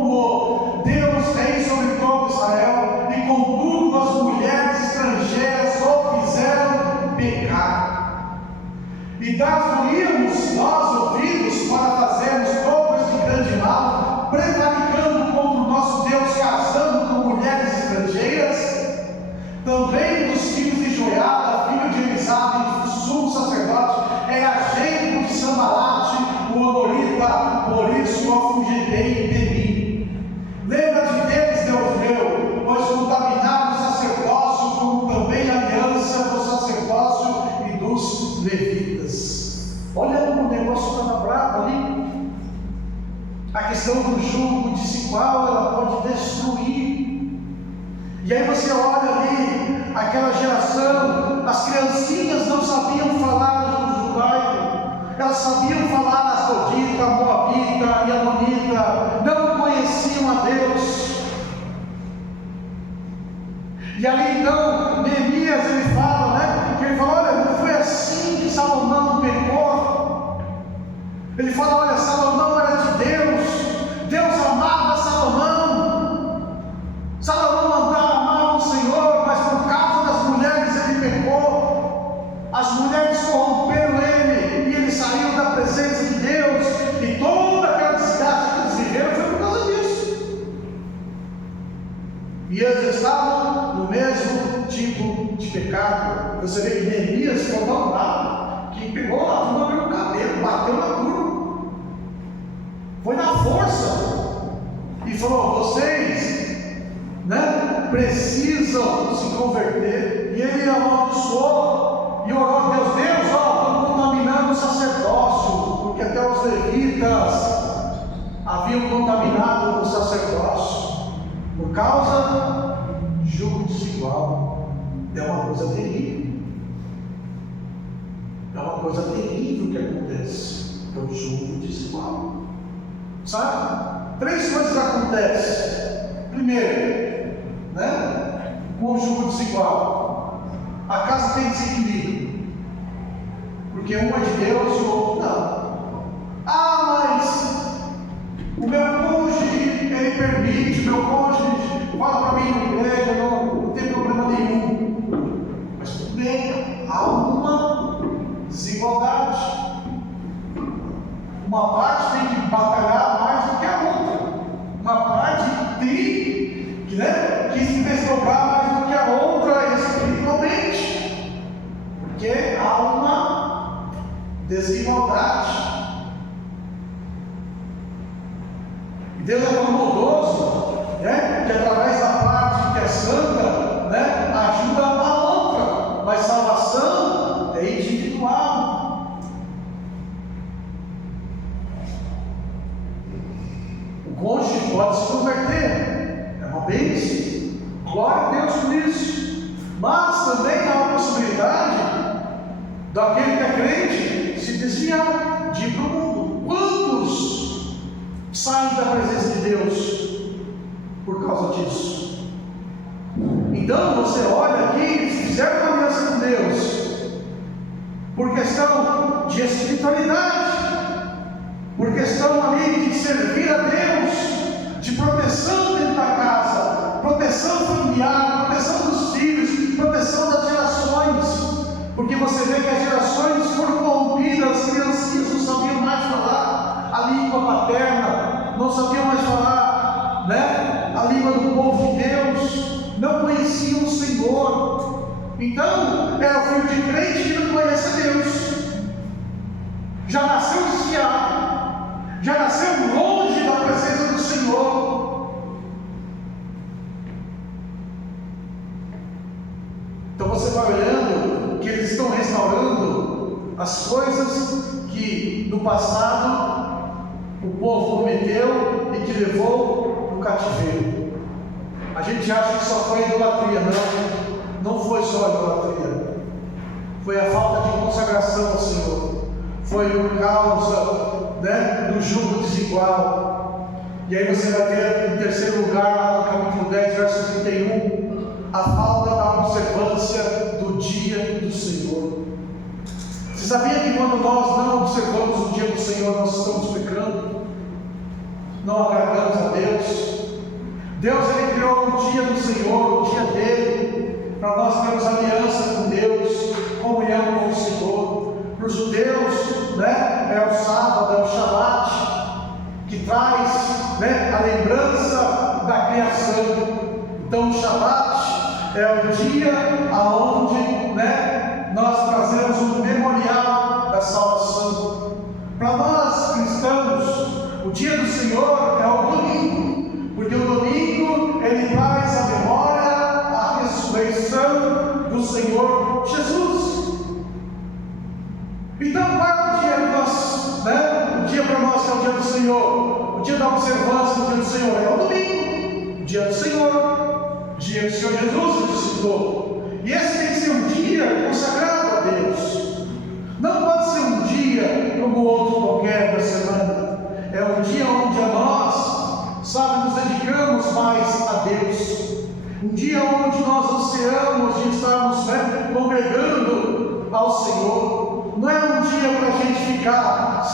Deus rei sobre todo Israel, e contudo as mulheres estrangeiras o fizeram pecar. E dar-nos nós ouvidos para fazermos obras de grande mal, prevaricando contra o nosso Deus, casando com mulheres estrangeiras? Também dos filhos de Joiada, filho de Elisabe, sumo sacerdote, era genro de Sambalate, o Honorita, por isso o afugentei de mim. Lembra-te deles, Deus meu, pois contaminaram o sacerdócio, como também a aliança do sacerdócio e dos levitas. Olha como o negócio está bravo ali. A questão do jugo desigual, ela pode destruir. E aí você olha ali, aquela geração, as criancinhas não sabiam falar o judaico, elas sabiam falar asdodita, moabita e amonita, não conheciam a Deus. E ali então, Neemias ele fala, que ele fala: olha, não foi assim que Salomão pecou. Ele fala: olha, Salomão era de Deus, Deus amava Salomão, Salomão amava o Senhor, mas por causa das mulheres ele pecou, as mulheres corromperam ele, e ele saiu da presença de Deus, e toda aquela desgraça que eles viveram foi por causa disso. E eles estavam no mesmo tipo de pecado. Você vê que Neemias foi lá, que pegou a turma pelo cabelo, bateu na turma, foi na força, e falou: vocês precisam se converter. E ele amaldiçoou e orou a Deus: Deus, estão contaminando o sacerdócio, porque até os levitas haviam contaminado o sacerdócio por causa de jugo desigual. É uma coisa terrível. É uma coisa terrível que acontece. É o jugo desigual. Sabe? 3 coisas acontecem. Primeiro, com o jugo desigual, a casa tem desequilíbrio, porque um é de Deus e o outro não. Mas o meu cônjuge, ele permite, meu cônjuge fala para mim na igreja, não tem problema nenhum. Mas tudo bem, há uma desigualdade. Uma parte tem que batalhar mais do que a outra. Uma parte tem que se desdobrar mais do que a outra espiritualmente, porque há uma desigualdade. E Deus é tão bondoso, que através da parte que é santa, ajuda a outra, mas salvação é individual. O cônjuge pode se converter, é uma bênção, glória a Deus por isso, mas também há a possibilidade daquele que é crente se desviar, de ir para o mundo. Quantos saem da presença de Deus por causa disso? Então você olha aqui, eles fizeram uma aliança com Deus por questão de espiritualidade, por questão ali de servir a Deus, de proteção dentro da casa, proteção familiar, proteção dos filhos, proteção das gerações, porque você vê que as gerações foram corrompidas, as criancinhas não sabiam mais falar a língua paterna, não sabiam mais falar a língua do povo de Deus, não conheciam o Senhor. Então, é o filho de crente que não conhece a Deus. Já nasceu desviado, já nasceu longe da presença do Senhor. Então você vai olhando que eles estão restaurando as coisas que no passado o povo cometeu e que levou no cativeiro. A gente acha que só foi idolatria, não foi só idolatria, foi a falta de consagração ao Senhor, foi por causa, do jugo desigual. E aí você vai ver em terceiro lugar, lá no capítulo 10, verso 31, a falta da observância do dia do Senhor. Você sabia que quando nós não observamos o dia do Senhor, nós estamos pecando? Não agradamos a Deus? Deus, Ele criou o dia do Senhor, o dia dele, para nós termos aliança com Deus, comunhão com o Senhor. Para os judeus, é o sábado, é o Shabat, que traz a lembrança da criação. Então o Shabat é o dia onde nós trazemos um memorial da salvação. Para nós cristãos, o dia do Senhor é o domingo, porque o domingo ele traz à memória a ressurreição do Senhor Jesus. Então qual é o dia que nós, o dia para nós que é o dia do Senhor, o dia da observância do dia do Senhor é o domingo, o dia do Senhor, o dia que o Senhor Jesus ressuscitou. E esse tem que ser um dia consagrado a Deus. Não pode ser um dia como outro qualquer da semana. É um dia onde nós, nos dedicamos mais a Deus. Um dia onde nós ansiamos de estarmos congregando ao Senhor. Não é um dia para a gente ficar,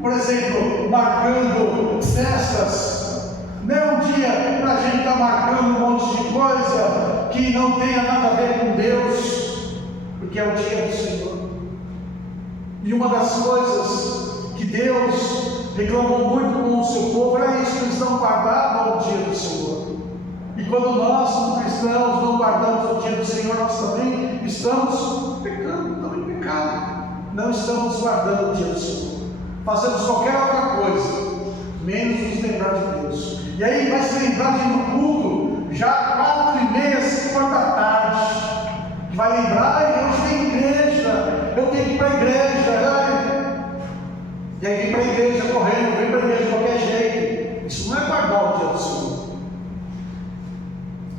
por exemplo, marcando festas. Não é um dia para a gente estar marcando um monte de coisa que não tenha nada a ver com Deus, porque é o dia do Senhor. E uma das coisas que Deus reclamou muito com o seu povo era isso, que eles não guardavam o dia do Senhor. E quando nós, como cristãos, não guardamos o dia do Senhor, nós também estamos pecando, estamos em pecado. Não estamos guardando o dia do Senhor. Fazemos qualquer outra coisa, menos nos lembrar de Deus. E aí vai se lembrar de ir no culto, já 4h30, 5h da tarde. Vai lembrar, hoje tem igreja, eu tenho que ir para a igreja. E aí vem para a igreja correndo, vem para a igreja de qualquer jeito. Isso não é guardar o dia do Senhor.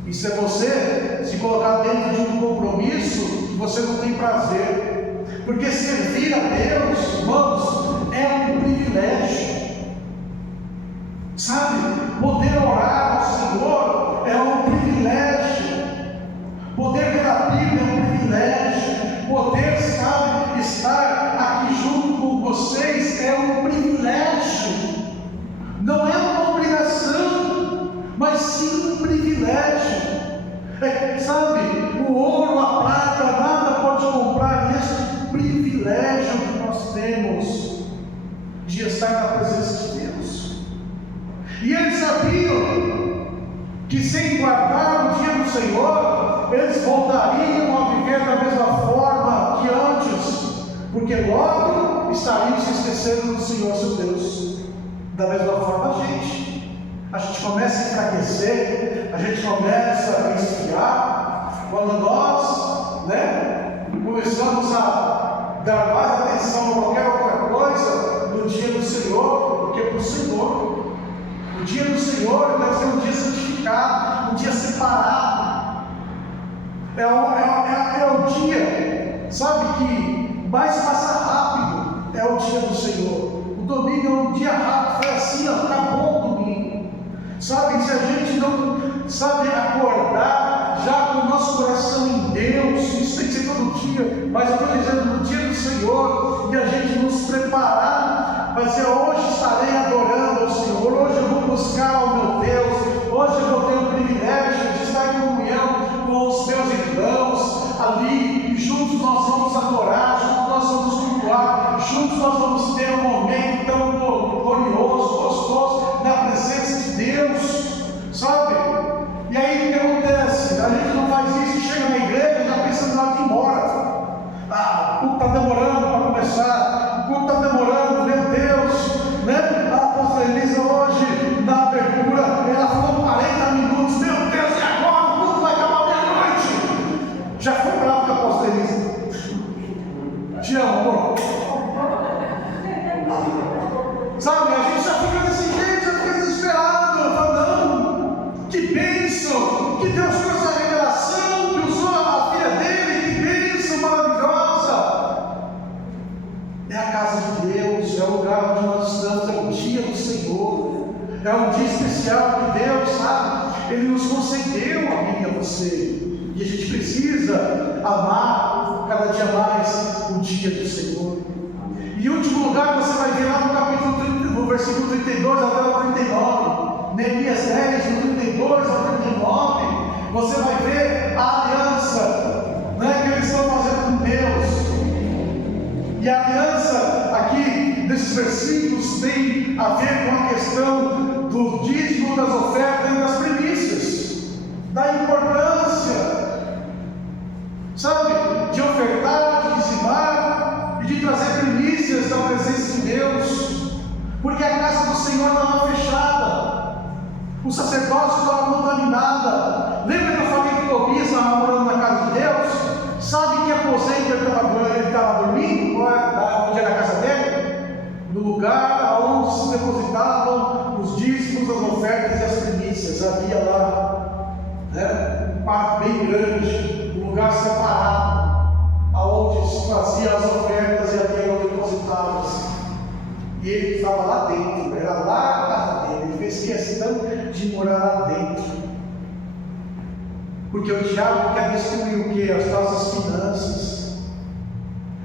Isso é você se colocar dentro de um compromisso que você não tem prazer. Porque servir a Deus, irmãos, é um privilégio. Poder orar ao Senhor é um privilégio. Poder ver a Bíblia é um privilégio. Poder, estar aqui junto com vocês é um privilégio. Não é uma obrigação, mas sim um privilégio. O ouro, a prata, nada pode comprar este privilégio que nós temos de estar na presença de Deus. E eles sabiam que sem guardar o dia do Senhor, eles voltariam a viver da mesma forma que antes, porque logo estariam se esquecendo do Senhor seu Deus. Da mesma forma a gente começa a enfraquecer, a gente começa a esfriar, quando nós começamos a dar mais atenção a qualquer outra coisa no dia do Senhor do que para o Senhor. O dia do Senhor deve ser um dia santificado, um dia separado. É o dia, que mais passa rápido, é o dia do Senhor. O domingo é um dia rápido, foi assim, acabou o domingo. Se a gente não acordar já com o nosso coração em Deus, isso tem que ser todo dia, mas eu estou dizendo no dia do Senhor, e a gente nos preparar, vai dizer, hoje estarei adorando ao Senhor, hoje eu vou buscar ao meu Deus, hoje eu vou ter o privilégio de estar em comunhão com os meus irmãos ali, e juntos nós vamos adorar, juntos nós vamos cultuar, juntos nós vamos ter um momento tão glorioso, gostoso, na presença de Deus, E aí o que acontece? A gente não faz isso, chega na igreja, começar, o culto está demorando, meu Deus, né? A apóstola Elisa hoje, na abertura, ela falou 40 minutos, meu Deus, e agora? O culto vai acabar meia-noite. Já foi bravo com a apóstola Elisa. Te amo, amor. Sabe, a gente já fica desse jeito, já fica desesperado, falando, que bênção, que Deus trouxe a revelação, que usou a filha dele, que bênção maravilhosa. É a casa de Deus, é o lugar onde nós estamos, é o dia do Senhor, é um dia especial que Deus, sabe, Ele nos concedeu a mim e a você, e a gente precisa amar cada dia mais o dia do Senhor. E em último lugar, você vai ver lá no capítulo 30, no versículo 32 até o 39, Neemias 10, do 32 ao 39, você vai ver a aliança, né, que eles estão fazendo com Deus. E a aliança aqui, desses versículos, tem a ver com a questão do dízimo, das ofertas e das primícias, da importância, sabe, de ofertar, de dizimar e de trazer primícias da presença de Deus, porque a casa do Senhor estava fechada, o sacerdócio estava contaminado. Lembra que eu falei que Tobias estava morando na casa de Deus? Sabe que aposento ele estava dormindo? Onde era a casa dele? No lugar onde se depositavam os dízimos, as ofertas e as primícias. Havia lá, né, um quarto bem grande, um lugar separado, aonde se fazia as ofertas e ali eram depositadas. E ele estava lá dentro, era lá a casa dele. Ele fez questão de morar lá dentro, porque o diabo quer destruir o que? As nossas finanças.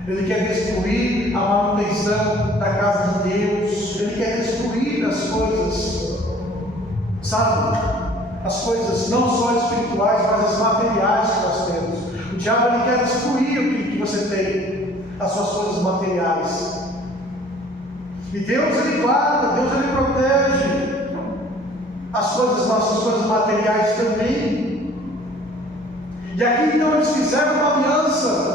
Ele quer destruir a manutenção da casa de Deus. Ele quer destruir as coisas, sabe, as coisas não só espirituais, mas as materiais que nós temos. O diabo, ele quer destruir o que você tem, as suas coisas materiais. E Deus, ele guarda, Deus, ele protege as coisas, nossas coisas materiais também. E aqui então eles fizeram uma aliança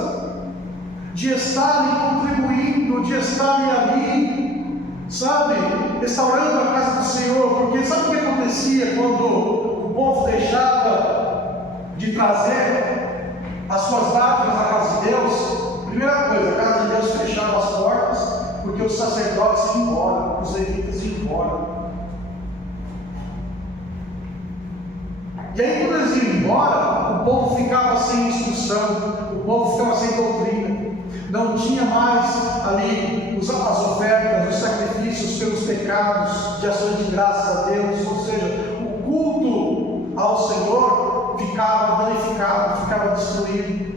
de estarem contribuindo, de estarem ali, sabe, restaurando a casa do Senhor. Porque sabe o que acontecia quando o povo deixava de trazer as suas dádivas à casa de Deus? Primeira coisa, a casa de Deus fechava as portas, porque os sacerdotes iam embora, os levitas iam embora. E aí, quando eles iam embora, o povo ficava sem instrução, o povo ficava sem doutrina, não tinha mais ali as ofertas, os sacrifícios pelos pecados, de ações de graças a Deus, ou seja, o culto ao Senhor ficava danificado, ficava destruído.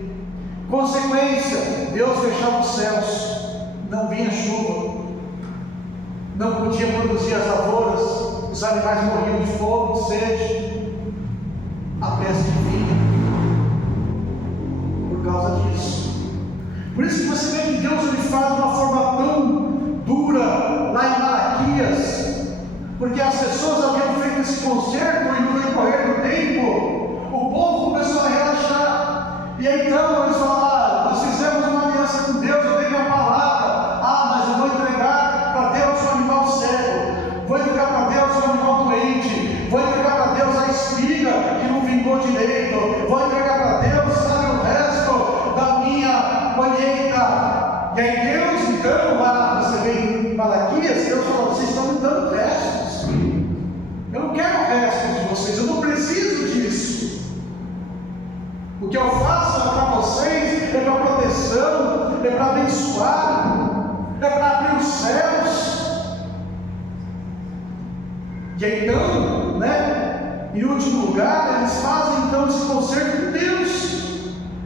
Consequência, Deus fechava os céus, não vinha chuva, não podia produzir as lavouras, os animais morriam de fome, de sede, a peste vinha por causa disso. Por isso que você vê que Deus, ele faz de uma forma tão dura lá em Malaquias, porque as pessoas haviam feito esse concerto e no decorrer do tempo o povo começou a relaxar, e aí então eles falaram: nós fizemos uma aliança com Deus, eu dei minha palavra, mas eu vou entregar para Deus o animal cego, vou entregar para Deus o animal doente, vou entregar para Deus a espiga que não vingou direito, vou entregar para Deus, sabe, o resto da minha colheita. E aí Deus, então, lá você vê em Malaquias, Deus fala: vocês estão me dando restos, eu não quero restos de vocês, eu não preciso disso. O que eu faço é para vocês, é para proteção, é para abençoar, é para abrir os céus. E então, né, em último lugar, eles fazem então esse concerto com Deus,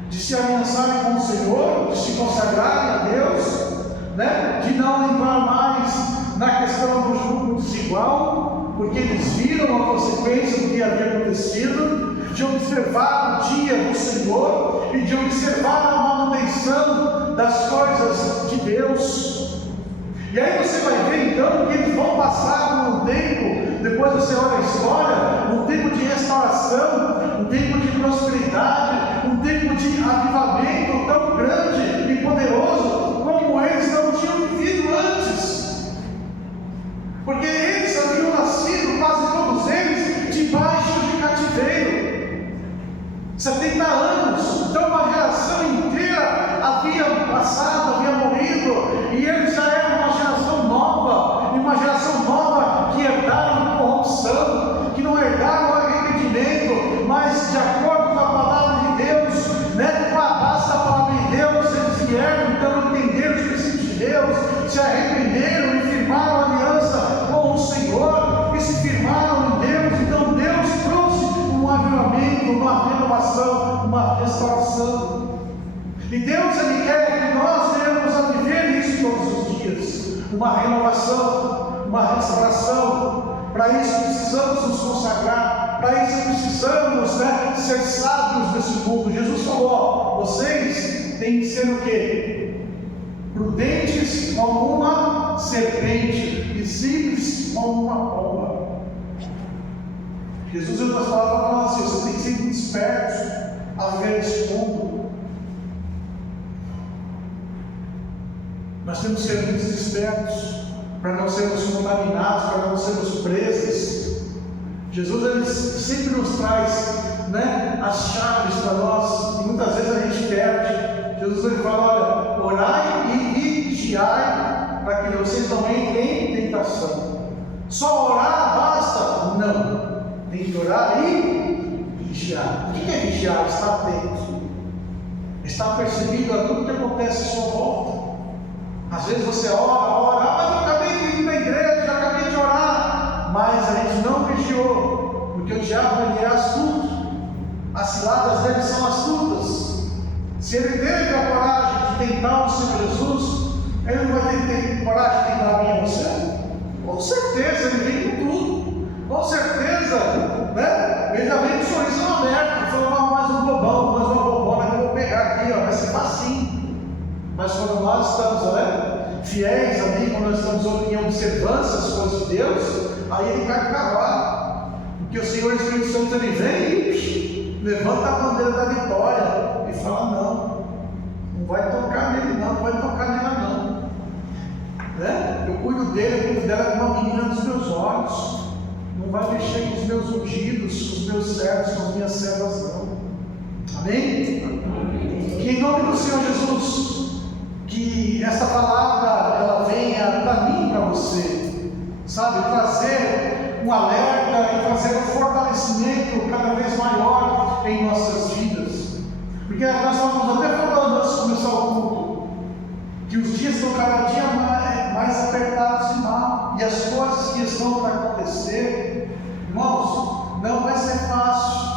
de se aliançarem com o Senhor, de se consagrarem a Deus, né, de não entrar mais na questão do jugo desigual, porque eles viram a consequência do que havia acontecido, de observar o dia do Senhor e de observar a manutenção das coisas de Deus. E aí você vai ver então que eles vão passar por um tempo, depois você olha a história, um tempo de restauração, um tempo de prosperidade, um tempo de avivamento tão grande e poderoso, como eles não anos. Então uma geração inteira havia passado, havia morrido, e eles já eram uma geração nova, e uma geração nova que herdaram corrupção, que não herdaram arrependimento, mas de acordo com a palavra de Deus, com a base da palavra de Deus, eles vieram, então entenderam os princípios de Deus, se arrependeram e firmaram aliança com o Senhor, e se firmaram em Deus. Então Deus trouxe um avivamento, uma renovação, uma restauração. E Deus, Ele quer que nós venhamos a viver isso todos os dias, uma renovação, uma restauração. Para isso precisamos nos consagrar, para isso precisamos ser sábios nesse mundo. Jesus falou: vocês têm que ser o quê? Prudentes como uma serpente e simples como uma pomba. Jesus, em outras palavras, fala assim: vocês têm que ser muito espertos a viver nesse mundo. Nós temos que ser muito espertos para não sermos contaminados, para não sermos presos. Jesus, Ele sempre nos traz as chaves para nós, e muitas vezes a gente perde. Jesus, Ele fala: olha, orai e vigiai para que vocês não entrem em tentação. Só orar basta? Não, tem que orar e vigiar. O que é vigiar? Estar atento, estar percebido a tudo que acontece à sua volta. Às vezes você ora, mas eu acabei de ir na igreja, já acabei de orar, mas a gente não vigiou, porque o diabo, ele é astuto, as ciladas dele são astutas. Se ele teve a coragem de tentar o Senhor Jesus, ele não vai ter coragem de tentar a mim e você? Com certeza, ele vem com tudo, com certeza, ele já vem com o sorriso aberto, falando: mais um bobão, mais uma bobona que eu vou pegar aqui, vai ser facinho. Mas quando nós estamos fiéis ali, quando nós estamos em observância as coisas de Deus, aí ele cai do cavalo, porque o Senhor Espírito Santo, ele vem e levanta a bandeira da vitória e fala: não vai tocar nele, não vai tocar nela, não. Eu cuido dele, eu cuido dela como uma menina dos meus olhos, não vai mexer com os meus ungidos, com os meus servos, com as minhas servas, não. Amém? Que em nome do Senhor Jesus, que essa palavra ela venha para mim e para você, sabe, trazer um alerta e trazer um fortalecimento cada vez maior em nossas vidas. Porque nós estávamos até falando antes de começar o culto, que os dias estão cada dia mais apertados e mal, e as coisas que estão para acontecer, irmãos, não vai ser fácil.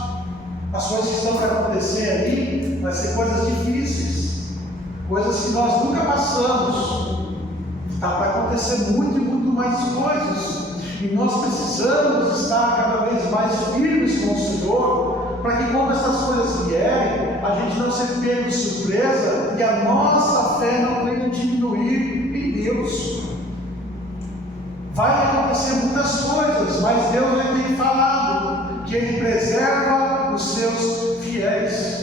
As coisas que estão para acontecer ali vai ser coisas difíceis, coisas que nós nunca passamos. Está para acontecer muito e muito mais coisas, e nós precisamos estar cada vez mais firmes com o Senhor, para que quando essas coisas vierem, a gente não se pegue de surpresa e a nossa fé não venha diminuir em Deus. Vai acontecer muitas coisas, mas Deus ele tem falado que Ele preserva os seus fiéis.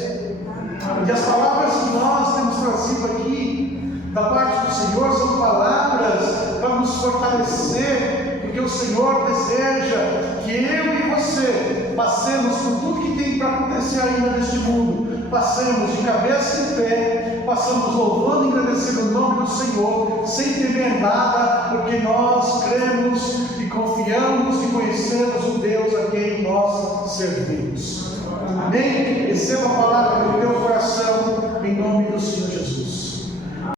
E as palavras que nós temos trazido aqui da parte do Senhor são palavras para nos fortalecer, porque o Senhor deseja que eu e você passemos por tudo que tem para acontecer ainda neste mundo, passemos de cabeça em pé, passamos louvando e agradecendo o nome do Senhor, sem temer nada, porque nós cremos e confiamos e conhecemos o Deus a quem nós servimos. Amém? Receba a palavra no teu coração, em nome do Senhor.